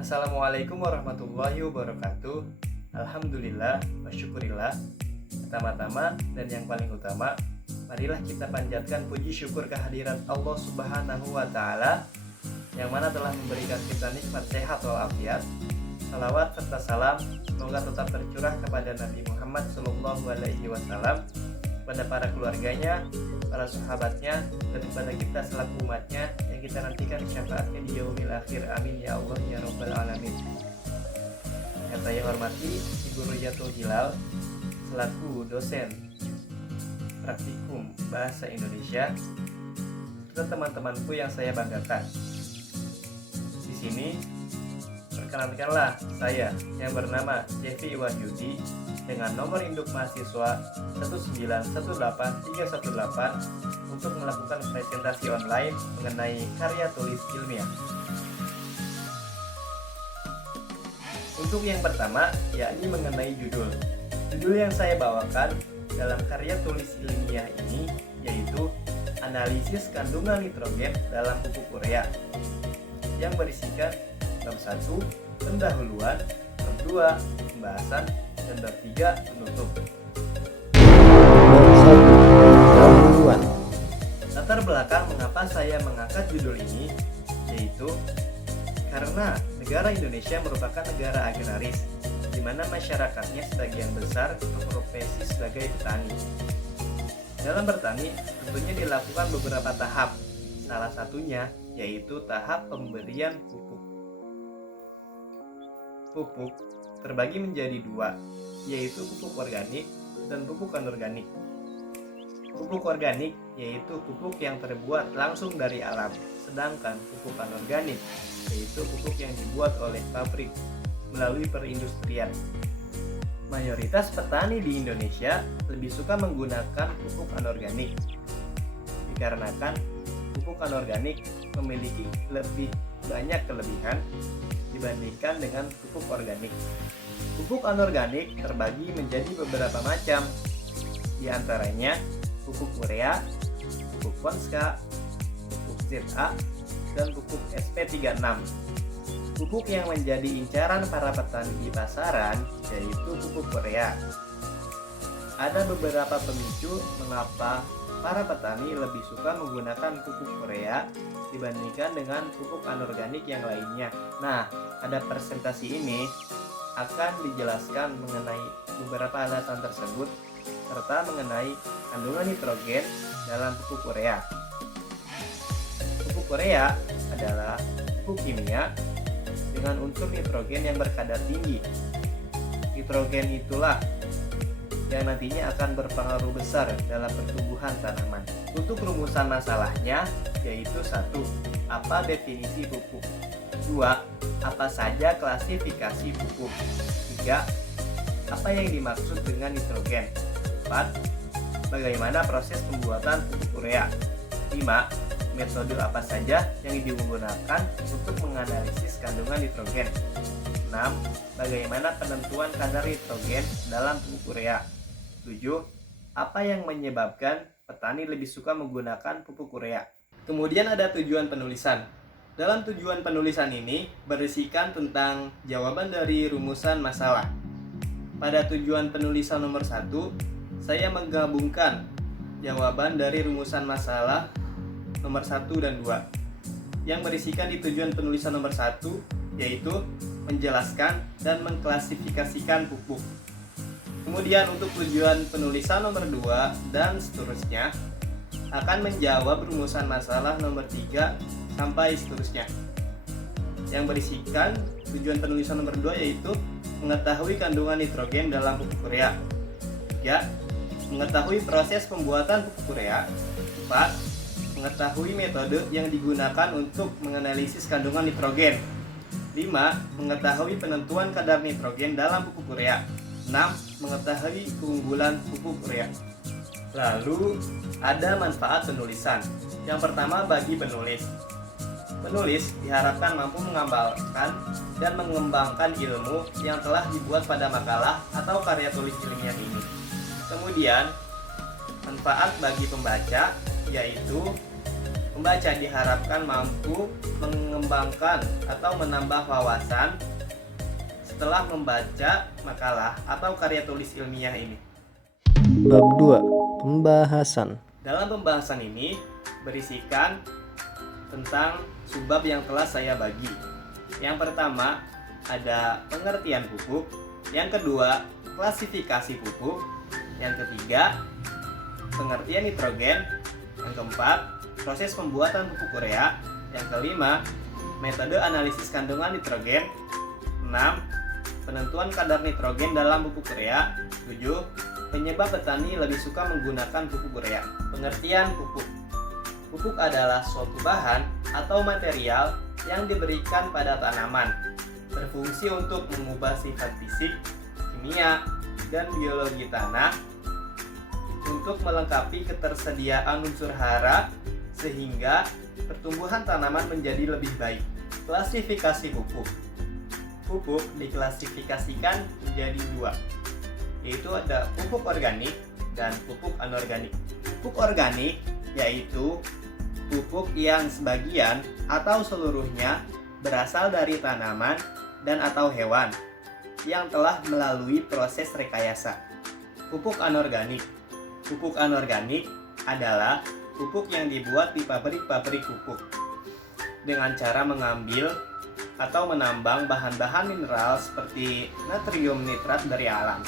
Assalamualaikum warahmatullahi wabarakatuh. Alhamdulillah wa syukurillah. Pertama-tama dan yang paling utama, marilah kita panjatkan puji syukur kehadirat Allah Subhanahu wa Ta'ala yang mana telah memberikan kita nikmat sehat walafiat. Salawat serta salam semoga tetap tercurah kepada Nabi Muhammad SAW, kepada para keluarganya, para sahabatnya, dan kepada kita selaku umatnya yang kita nantikan syafaatnya di yaumil akhir. Amin ya Allah ya Rabbal alamin. Yang saya hormati Ibu Ruyatul Hilal selaku dosen praktikum bahasa Indonesia, serta teman-temanku yang saya banggakan. Di sini perkenankanlah saya yang bernama Jeffy Wahyudi dengan nomor induk mahasiswa 1918318 untuk melakukan presentasi online mengenai karya tulis ilmiah. Untuk yang pertama, yakni mengenai judul. Judul yang saya bawakan dalam karya tulis ilmiah ini yaitu Analisis Kandungan Nitrogen dalam Pupuk Urea, yang berisikan bab 1 pendahuluan, bab 2 pembahasan, dan bab 3 penutup. Pendahuluan. Latar belakang mengapa saya mengangkat judul ini yaitu karena negara Indonesia merupakan negara agraris di mana masyarakatnya sebagian besar berprofesi sebagai petani. Dalam bertani tentunya dilakukan beberapa tahap. Salah satunya yaitu tahap pemberian pupuk. Pupuk terbagi menjadi dua, yaitu pupuk organik dan pupuk anorganik. Pupuk organik yaitu pupuk yang terbuat langsung dari alam, sedangkan pupuk anorganik yaitu pupuk yang dibuat oleh pabrik melalui perindustrian. Mayoritas petani di Indonesia lebih suka menggunakan pupuk anorganik, dikarenakan pupuk anorganik memiliki lebih banyak kelebihan dibandingkan dengan pupuk organik. Pupuk anorganik terbagi menjadi beberapa macam, di antaranya pupuk urea, pupuk Ponska, pupuk ZA, dan pupuk SP36. Pupuk yang menjadi incaran para petani di pasaran yaitu pupuk urea. Ada beberapa pemicu mengapa para petani lebih suka menggunakan pupuk urea dibandingkan dengan pupuk anorganik yang lainnya. Nah, pada presentasi ini akan dijelaskan mengenai beberapa alasan tersebut serta mengenai kandungan nitrogen dalam pupuk urea. Pupuk urea adalah pupuk kimia dengan unsur nitrogen yang berkadar tinggi. Nitrogen itulah yang nantinya akan berpengaruh besar dalam pertumbuhan tanaman. Untuk rumusan masalahnya yaitu 1. Apa definisi pupuk? 2. Apa saja klasifikasi pupuk? 3. Apa yang dimaksud dengan nitrogen? 4. Bagaimana proses pembuatan pupuk urea? 5. Metode apa saja yang digunakan untuk menganalisis kandungan nitrogen? 6. Bagaimana penentuan kadar nitrogen dalam pupuk urea? 7. Apa yang menyebabkan petani lebih suka menggunakan pupuk urea? Kemudian ada tujuan penulisan. Dalam tujuan penulisan ini berisikan tentang jawaban dari rumusan masalah. Pada tujuan penulisan nomor 1, saya menggabungkan jawaban dari rumusan masalah nomor 1 dan 2 yang berisikan di tujuan penulisan nomor 1 yaitu menjelaskan dan mengklasifikasikan pupuk. Kemudian untuk tujuan penulisan nomor 2 dan seterusnya akan menjawab rumusan masalah nomor 3 sampai seterusnya. Yang berisikan tujuan penulisan nomor 2 yaitu mengetahui kandungan nitrogen dalam pupuk urea. 3. Mengetahui proses pembuatan pupuk urea. 4. Mengetahui metode yang digunakan untuk menganalisis kandungan nitrogen. 5. Mengetahui penentuan kadar nitrogen dalam pupuk urea. 6. Mengetahui keunggulan pupuk urea. Lalu ada manfaat penulisan. Yang pertama bagi penulis. Penulis diharapkan mampu mengamalkan dan mengembangkan ilmu yang telah dibuat pada makalah atau karya tulis ilmiah ini. Kemudian manfaat bagi pembaca yaitu Membaca diharapkan mampu mengembangkan atau menambah wawasan setelah membaca makalah atau karya tulis ilmiah ini. Bab 2. Pembahasan. Dalam pembahasan ini berisikan tentang subbab yang telah saya bagi. Yang pertama ada pengertian pupuk, yang kedua klasifikasi pupuk, yang ketiga pengertian nitrogen, yang keempat proses pembuatan pupuk urea, yang kelima metode analisis kandungan nitrogen, 6 penentuan kadar nitrogen dalam pupuk urea, 7 penyebab petani lebih suka menggunakan pupuk urea. Pengertian pupuk. Pupuk adalah suatu bahan atau material yang diberikan pada tanaman, berfungsi untuk mengubah sifat fisik, kimia, dan biologi tanah untuk melengkapi ketersediaan unsur hara sehingga pertumbuhan tanaman menjadi lebih baik. Klasifikasi pupuk. Pupuk diklasifikasikan menjadi dua, yaitu ada pupuk organik dan pupuk anorganik. Pupuk organik yaitu pupuk yang sebagian atau seluruhnya berasal dari tanaman dan atau hewan yang telah melalui proses rekayasa. Pupuk anorganik. Pupuk anorganik adalah pupuk yang dibuat di pabrik-pabrik pupuk dengan cara mengambil atau menambang bahan-bahan mineral seperti natrium nitrat dari alam,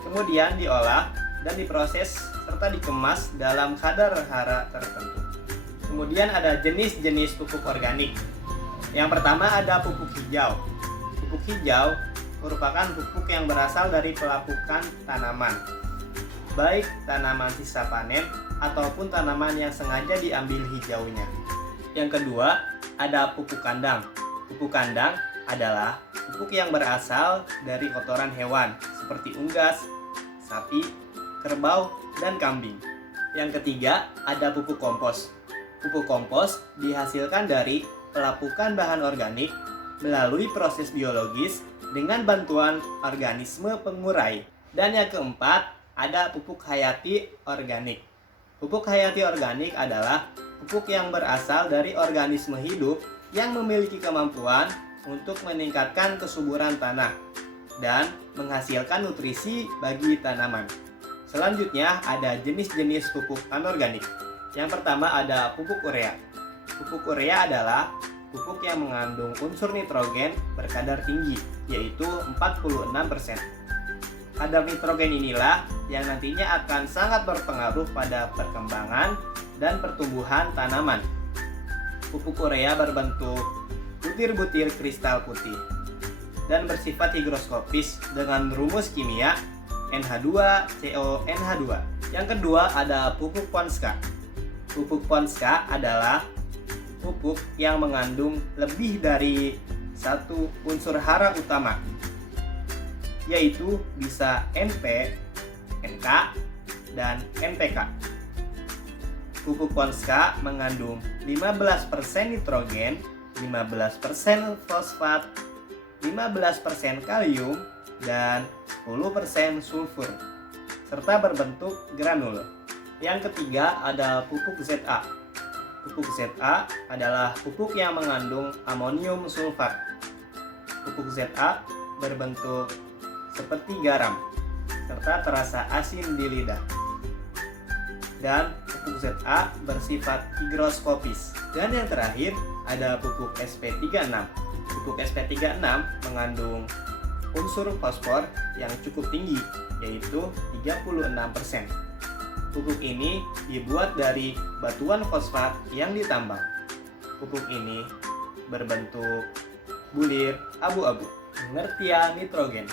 kemudian diolah dan diproses serta dikemas dalam kadar hara tertentu. Kemudian ada jenis-jenis pupuk organik. Yang pertama ada pupuk hijau. Pupuk hijau merupakan pupuk yang berasal dari pelapukan tanaman, baik tanaman sisa panen ataupun tanaman yang sengaja diambil hijaunya. Yang kedua, ada pupuk kandang. Pupuk kandang adalah pupuk yang berasal dari kotoran hewan seperti unggas, sapi, kerbau, dan kambing. Yang ketiga, ada pupuk kompos. Pupuk kompos dihasilkan dari pelapukan bahan organik melalui proses biologis dengan bantuan organisme pengurai. Dan yang keempat, ada pupuk hayati organik. Pupuk hayati organik adalah pupuk yang berasal dari organisme hidup yang memiliki kemampuan untuk meningkatkan kesuburan tanah dan menghasilkan nutrisi bagi tanaman. Selanjutnya ada jenis-jenis pupuk anorganik. Yang pertama ada pupuk urea. Pupuk urea adalah pupuk yang mengandung unsur nitrogen berkadar tinggi, yaitu 46%. Kadar nitrogen inilah yang nantinya akan sangat berpengaruh pada perkembangan dan pertumbuhan tanaman. Pupuk urea berbentuk butir-butir kristal putih dan bersifat higroskopis dengan rumus kimia NH2CONH2. Yang kedua ada pupuk Ponska. Pupuk Ponska adalah pupuk yang mengandung lebih dari satu unsur hara utama, yaitu bisa NP, NK, dan NPK. Pupuk Ponska mengandung 15% nitrogen, 15% fosfat, 15% kalium, dan 10% sulfur, serta berbentuk granul. Yang ketiga ada pupuk ZA. Pupuk ZA adalah pupuk yang mengandung amonium sulfat. Pupuk ZA berbentuk seperti garam, serta terasa asin di lidah. Dan pupuk ZA bersifat higroskopis. Dan yang terakhir ada pupuk SP36. Pupuk SP36 mengandung unsur fosfor yang cukup tinggi, yaitu 36%. Pupuk ini dibuat dari batuan fosfat yang ditambang. Pupuk ini berbentuk bulir abu-abu. Pengertian nitrogen.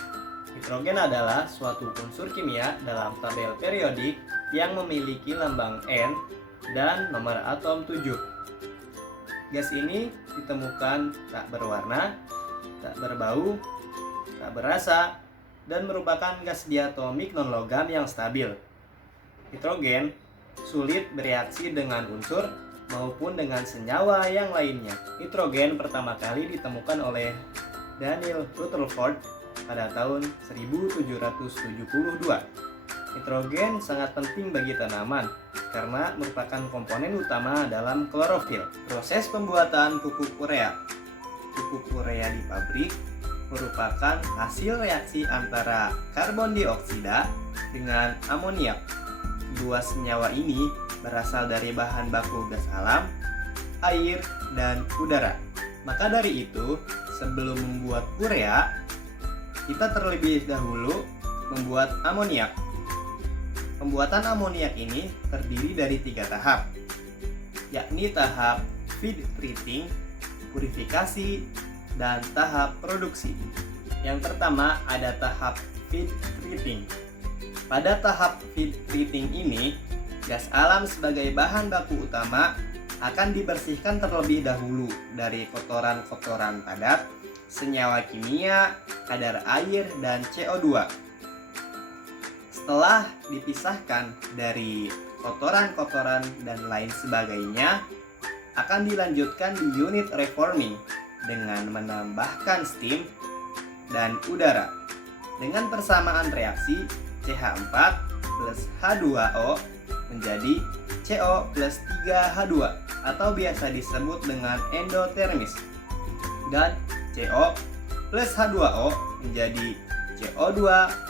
Nitrogen adalah suatu unsur kimia dalam tabel periodik yang memiliki lambang N dan nomor atom 7. Gas ini ditemukan tak berwarna, tak berbau, tak berasa, dan merupakan gas diatomik non-logam yang stabil. Nitrogen sulit bereaksi dengan unsur maupun dengan senyawa yang lainnya. Nitrogen pertama kali ditemukan oleh Daniel Rutherford pada tahun 1772. Nitrogen sangat penting bagi tanaman karena merupakan komponen utama dalam klorofil. Proses pembuatan pupuk urea. Pupuk urea di pabrik merupakan hasil reaksi antara karbon dioksida dengan amoniak. Dua senyawa ini berasal dari bahan baku gas alam, air, dan udara. Maka dari itu, sebelum membuat urea, kita terlebih dahulu membuat amoniak. Pembuatan amoniak ini terdiri dari 3 tahap, yakni tahap feed treating, purifikasi, dan tahap produksi. Yang pertama ada tahap feed treating. Pada tahap feed treating ini, gas alam sebagai bahan baku utama akan dibersihkan terlebih dahulu dari kotoran-kotoran padat, senyawa kimia, kadar air, dan CO2. Setelah dipisahkan dari kotoran-kotoran dan lain sebagainya, akan dilanjutkan di unit reforming dengan menambahkan steam dan udara. Dengan persamaan reaksi CH4 plus H2O menjadi CO plus 3H2 atau biasa disebut dengan endotermis, dan CO plus H2O menjadi CO2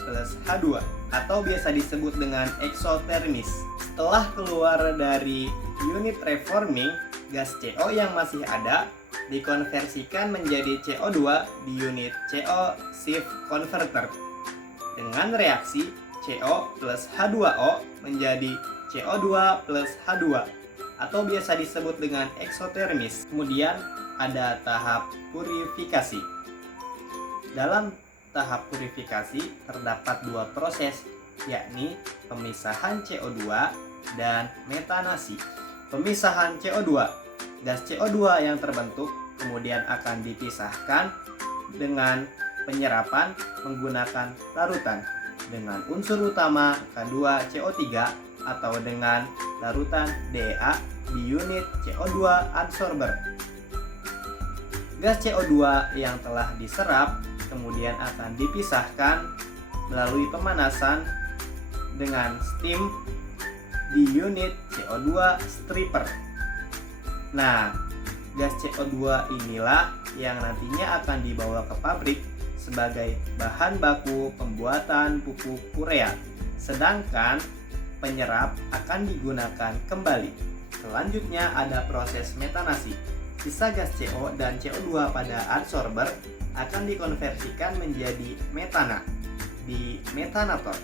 plus H2 atau biasa disebut dengan eksotermis. Setelah keluar dari unit reforming, gas CO yang masih ada dikonversikan menjadi CO2 di unit CO shift converter dengan reaksi CO plus H2O menjadi CO2 plus H2 atau biasa disebut dengan eksotermis. Kemudian ada tahap purifikasi. Dalam tahap purifikasi terdapat 2 proses, yakni pemisahan CO2 dan metanasi. Pemisahan CO2, gas CO2 yang terbentuk kemudian akan dipisahkan dengan penyerapan menggunakan larutan dengan unsur utama K2CO3 atau dengan larutan DEA di unit CO2 adsorber. Gas CO2 yang telah diserap kemudian akan dipisahkan melalui pemanasan dengan steam di unit CO2 stripper. Nah, gas CO2 inilah yang nantinya akan dibawa ke pabrik sebagai bahan baku pembuatan pupuk urea. Sedangkan penyerap akan digunakan kembali. Selanjutnya ada proses metanasi. Sisa gas CO dan CO2 pada adsorber akan dikonversikan menjadi metana di metanator.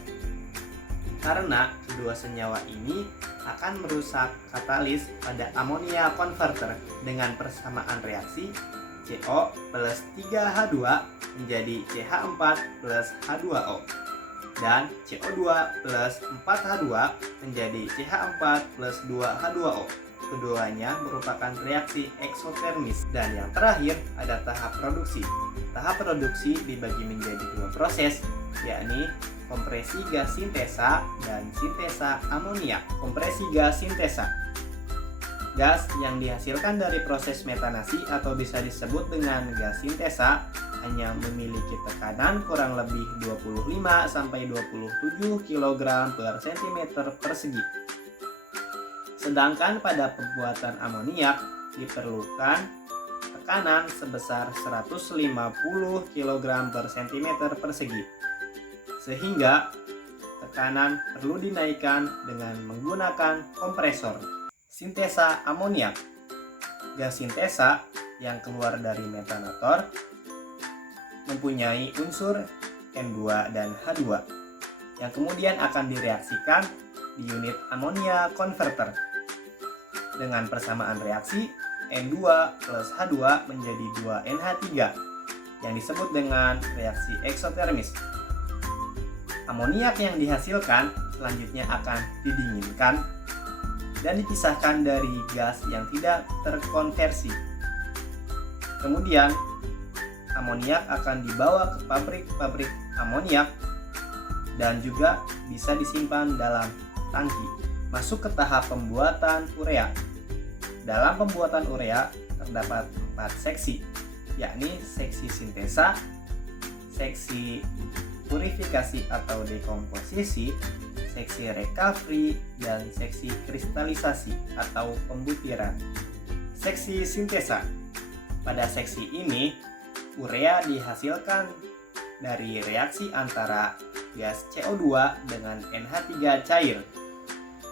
Karena kedua senyawa ini akan merusak katalis pada amonia converter dengan persamaan reaksi CO plus 3H2 menjadi CH4 plus H2O dan CO2 plus 4H2 menjadi CH4 plus 2H2O. Keduanya merupakan reaksi eksotermis. Dan yang terakhir ada tahap produksi. Tahap produksi dibagi menjadi 2 proses, yakni kompresi gas sintesa dan sintesa amoniak. Kompresi gas sintesa, gas yang dihasilkan dari proses metanasi atau bisa disebut dengan gas sintesa hanya memiliki tekanan kurang lebih 25-27 kg per cm persegi. Sedangkan pada pembuatan amoniak diperlukan tekanan sebesar 150 kg per cm persegi. Sehingga tekanan perlu dinaikkan dengan menggunakan kompresor. Sintesa amoniak, gas sintesa yang keluar dari metanator mempunyai unsur N2 dan H2 yang kemudian akan direaksikan di unit amonia converter dengan persamaan reaksi N2 plus H2 menjadi 2NH3 yang disebut dengan reaksi eksotermis. Amoniak yang dihasilkan selanjutnya akan didinginkan dan dipisahkan dari gas yang tidak terkonversi. Kemudian, amoniak akan dibawa ke pabrik-pabrik amoniak dan juga bisa disimpan dalam tangki. Masuk ke tahap pembuatan urea. Dalam pembuatan urea terdapat 4 seksi, yakni seksi sintesa, seksi purifikasi atau dekomposisi, seksi recovery, dan seksi kristalisasi atau pembutiran. Seksi sintesa. Pada seksi ini, urea dihasilkan dari reaksi antara gas CO2 dengan NH3 cair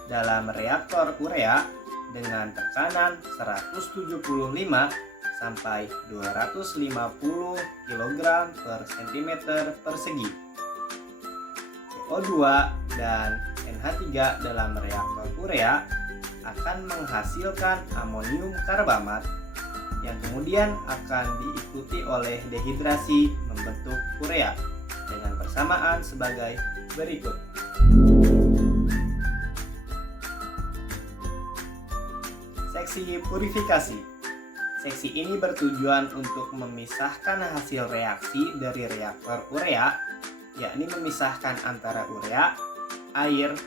dalam reaktor urea dengan tekanan 175 sampai 250 kg per cm persegi. CO2 dan NH3 dalam reaktor urea akan menghasilkan amonium karbamat yang kemudian akan diikuti oleh dehidrasi membentuk urea dengan persamaan sebagai berikut. Seksi purifikasi. Seksi ini bertujuan untuk memisahkan hasil reaksi dari reaktor urea, yakni memisahkan antara urea, air,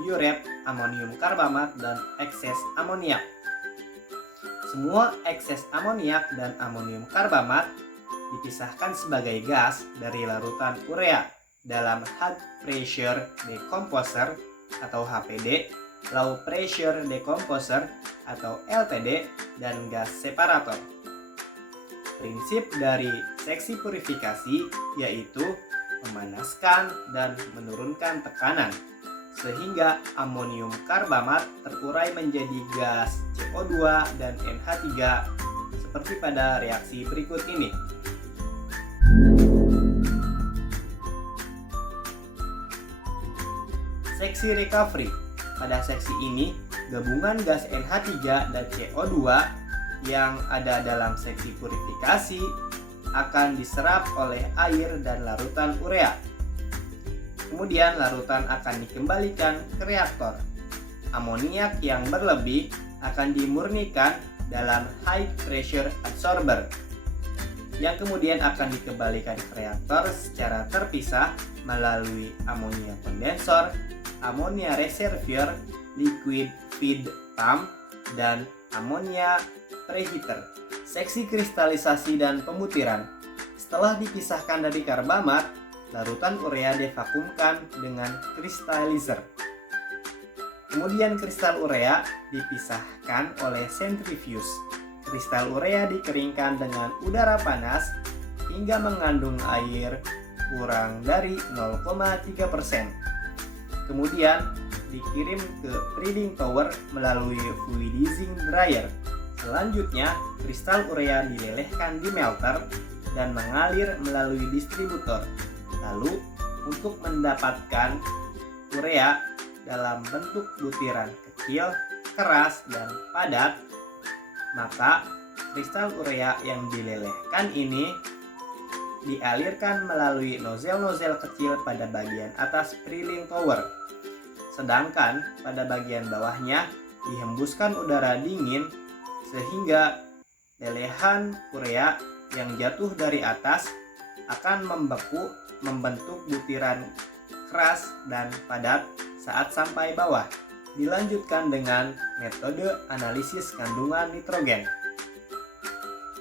biuret, amonium karbamat, dan ekses amoniak. Semua ekses amoniak dan amonium karbamat dipisahkan sebagai gas dari larutan urea dalam high pressure decomposer atau HPD, low pressure decomposer atau LPD, dan gas separator. Prinsip dari seksi purifikasi yaitu memanaskan dan menurunkan tekanan sehingga amonium karbamat terurai menjadi gas CO2 dan NH3 seperti pada reaksi berikut ini. Seksi recovery. Pada seksi ini, gabungan gas NH3 dan CO2 yang ada dalam seksi purifikasi akan diserap oleh air dan larutan urea. Kemudian larutan akan dikembalikan ke reaktor. Amoniak yang berlebih akan dimurnikan dalam high pressure absorber yang kemudian akan dikembalikan ke reaktor secara terpisah melalui amonia kondensor, amonia reservoir, liquid feed pump, dan amonia preheater. Seksi kristalisasi dan pembutiran. Setelah dipisahkan dari karbamat, larutan urea divakumkan dengan crystallizer. Kemudian kristal urea dipisahkan oleh centrifuge. Kristal urea dikeringkan dengan udara panas hingga mengandung air kurang dari 0,3%. Kemudian dikirim ke breeding tower melalui fluidizing dryer. Selanjutnya, kristal urea dilelehkan di melter dan mengalir melalui distributor. Lalu, untuk mendapatkan urea dalam bentuk butiran kecil, keras, dan padat, maka kristal urea yang dilelehkan ini dialirkan melalui nozel-nozel kecil pada bagian atas breeding tower. Sedangkan pada bagian bawahnya dihembuskan udara dingin sehingga lelehan urea yang jatuh dari atas akan membeku membentuk butiran keras dan padat saat sampai bawah. Dilanjutkan dengan metode analisis kandungan nitrogen.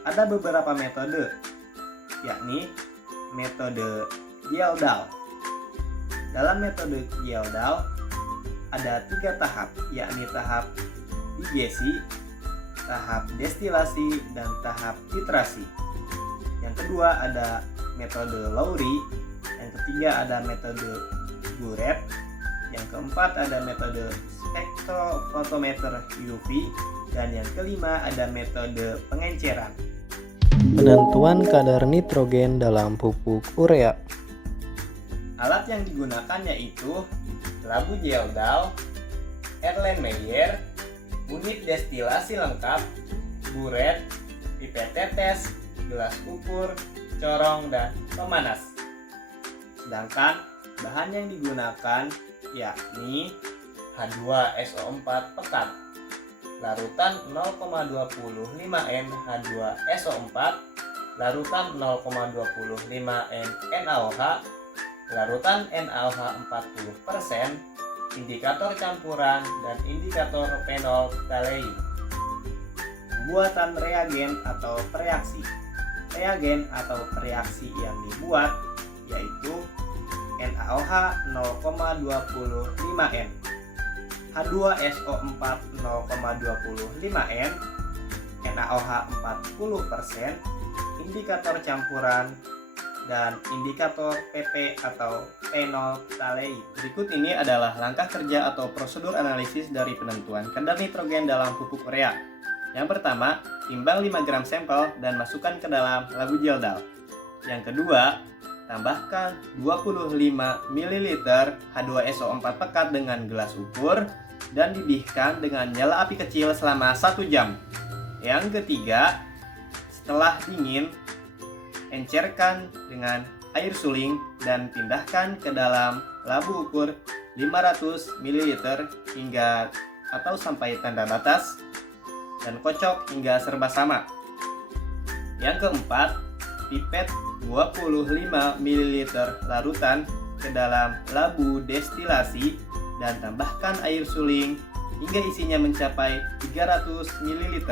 Ada beberapa metode, yakni metode Yeldahl. Dalam metode Yeldahl ada 3 tahap, yakni tahap digesi, tahap destilasi, dan tahap titrasi. Yang kedua ada metode Lowry, yang ketiga ada metode Buret, yang keempat ada metode spektrofotometer UV, dan yang kelima ada metode pengenceran. Penentuan kadar nitrogen dalam pupuk urea. Alat yang digunakan yaitu labu Yeldahl, Erlenmeyer, unit destilasi lengkap, buret, pipet tetes, gelas ukur, corong, dan pemanas. Sedangkan bahan yang digunakan yakni H2SO4 pekat, larutan 0,25 m H2SO4, larutan 0,25 m NaOH, larutan NaOH 40%, indikator campuran, dan indikator fenol phthalein. Pembuatan reagen atau reaksi. Reagen atau reaksi yang dibuat yaitu NaOH 0,25 N, H2SO4 0,25 N, NaOH 40%, indikator campuran, dan indikator PP atau phenolphthalein. Berikut ini adalah langkah kerja atau prosedur analisis dari penentuan kadar nitrogen dalam pupuk urea. Yang pertama, timbang 5 gram sampel dan masukkan ke dalam labu Geldal. Yang kedua, tambahkan 25 ml H2SO4 pekat dengan gelas ukur dan didihkan dengan nyala api kecil selama 1 jam. Yang ketiga, setelah dingin, encerkan dengan air suling dan pindahkan ke dalam labu ukur 500 ml hingga atau sampai tanda batas dan kocok hingga serba sama. Yang keempat, pipet 25 ml larutan ke dalam labu destilasi dan tambahkan air suling hingga isinya mencapai 300 ml.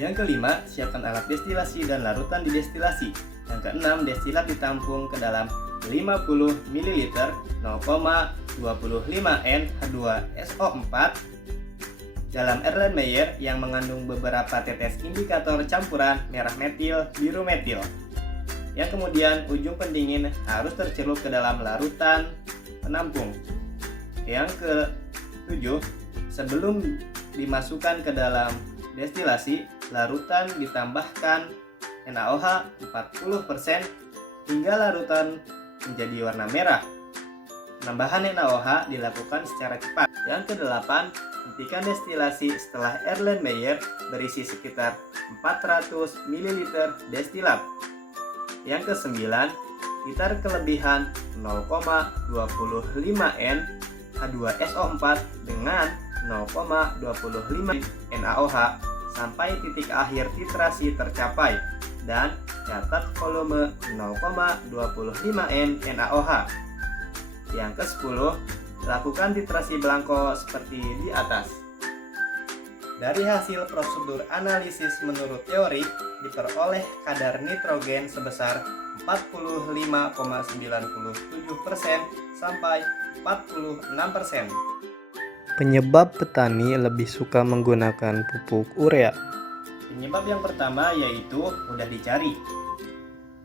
Yang kelima, siapkan alat destilasi dan larutan didestilasi. Yang keenam, destilat ditampung ke dalam 50 ml 0,25 N H2SO4 dalam Erlenmeyer yang mengandung beberapa tetes indikator campuran merah metil, biru metil. Yang kemudian ujung pendingin harus tercelup ke dalam larutan penampung. Yang ke-7, sebelum dimasukkan ke dalam destilasi, larutan ditambahkan NaOH 40% hingga larutan menjadi warna merah. Penambahan NaOH dilakukan secara cepat. Yang ke-8, hentikan destilasi setelah Erlenmeyer berisi sekitar 400 ml destilat. Yang ke-9, gitar kelebihan 0,25 N H2SO4 dengan 0,25 NaOH sampai titik akhir titrasi tercapai dan catat volume 0,25 N NaOH. Yang ke-10, lakukan titrasi belangko seperti di atas. Dari hasil prosedur analisis menurut teori, diperoleh kadar nitrogen sebesar 45,97% sampai 46%. Penyebab petani lebih suka menggunakan pupuk urea. Penyebab yang pertama yaitu mudah dicari.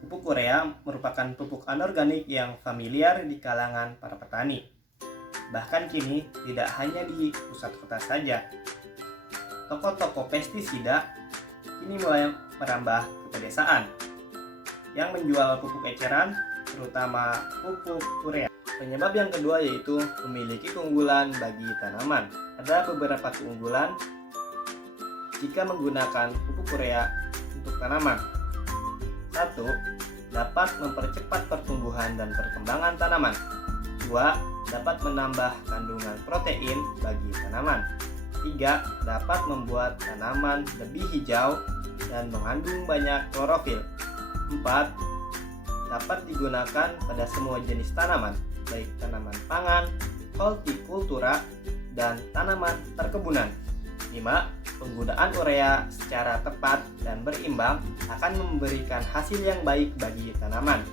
Pupuk urea merupakan pupuk anorganik yang familiar di kalangan para petani. Bahkan kini tidak hanya di pusat kota saja. Toko-toko pestisida kini mulai merambah ke pedesaan yang menjual pupuk eceran, terutama pupuk urea. Penyebab yang kedua yaitu memiliki keunggulan bagi tanaman. Ada beberapa keunggulan jika menggunakan pupuk urea untuk tanaman. 1. Dapat mempercepat pertumbuhan dan perkembangan tanaman. 2. Dapat menambah kandungan protein bagi tanaman. 3. Dapat membuat tanaman lebih hijau dan mengandung banyak klorofil. 4. Dapat digunakan pada semua jenis tanaman, baik tanaman pangan, hortikultura, dan tanaman perkebunan. 5. Penggunaan urea secara tepat dan berimbang akan memberikan hasil yang baik bagi tanaman.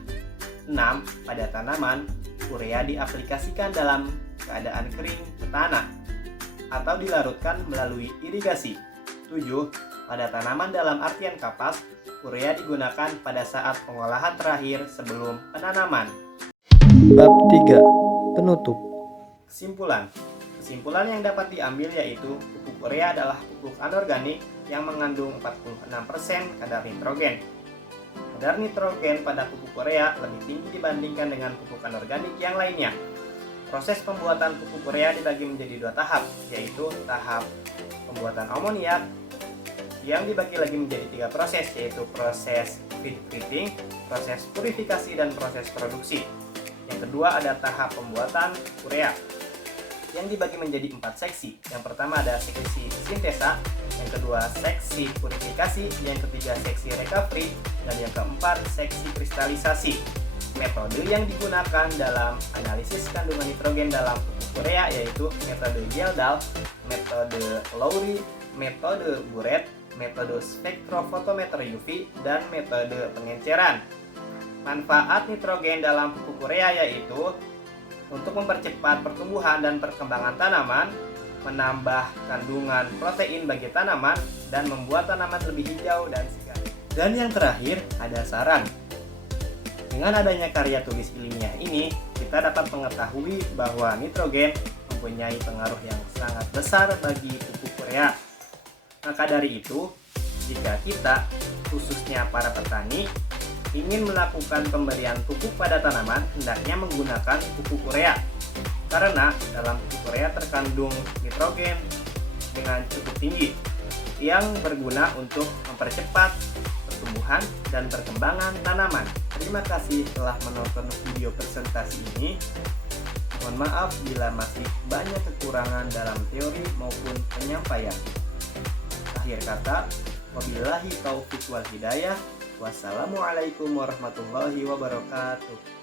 6. Pada tanaman, urea diaplikasikan dalam keadaan kering ke tanah atau dilarutkan melalui irigasi. 7. Pada tanaman dalam artian kapas, urea digunakan pada saat pengolahan terakhir sebelum penanaman. Bab 3. Penutup. Kesimpulan yang dapat diambil yaitu pupuk urea adalah pupuk anorganik yang mengandung 46% kadar nitrogen. Kadar nitrogen pada pupuk urea lebih tinggi dibandingkan dengan pupuk anorganik yang lainnya. Proses pembuatan pupuk urea dibagi menjadi 2 tahap, yaitu tahap pembuatan amoniak yang dibagi lagi menjadi 3 proses, yaitu proses feed treating, proses purifikasi, dan proses produksi. Yang kedua ada tahap pembuatan urea yang dibagi menjadi 4 seksi. Yang pertama ada seksi sintesa, yang kedua seksi purifikasi, yang ketiga seksi recovery, dan yang keempat seksi kristalisasi. Metode yang digunakan dalam analisis kandungan nitrogen dalam pupuk urea yaitu metode Geldal, metode Lowry, metode Burette, metode spektrofotometer UV, dan metode pengenceran. Manfaat nitrogen dalam pupuk urea yaitu untuk mempercepat pertumbuhan dan perkembangan tanaman, menambah kandungan protein bagi tanaman, dan membuat tanaman lebih hijau dan segar. Dan yang terakhir, ada saran. Dengan adanya karya tulis ilmiah ini, kita dapat mengetahui bahwa nitrogen mempunyai pengaruh yang sangat besar bagi pupuk urea. Maka dari itu, jika kita, khususnya para petani, ingin melakukan pemberian pupuk pada tanaman, hendaknya menggunakan pupuk urea. Karena dalam pupuk urea terkandung nitrogen dengan cukup tinggi yang berguna untuk mempercepat pertumbuhan dan perkembangan tanaman. Terima kasih telah menonton video presentasi ini. Mohon maaf bila masih banyak kekurangan dalam teori maupun penyampaian. Akhir kata, wabillahi taufiq wal hidayah. Wassalamualaikum warahmatullahi wabarakatuh.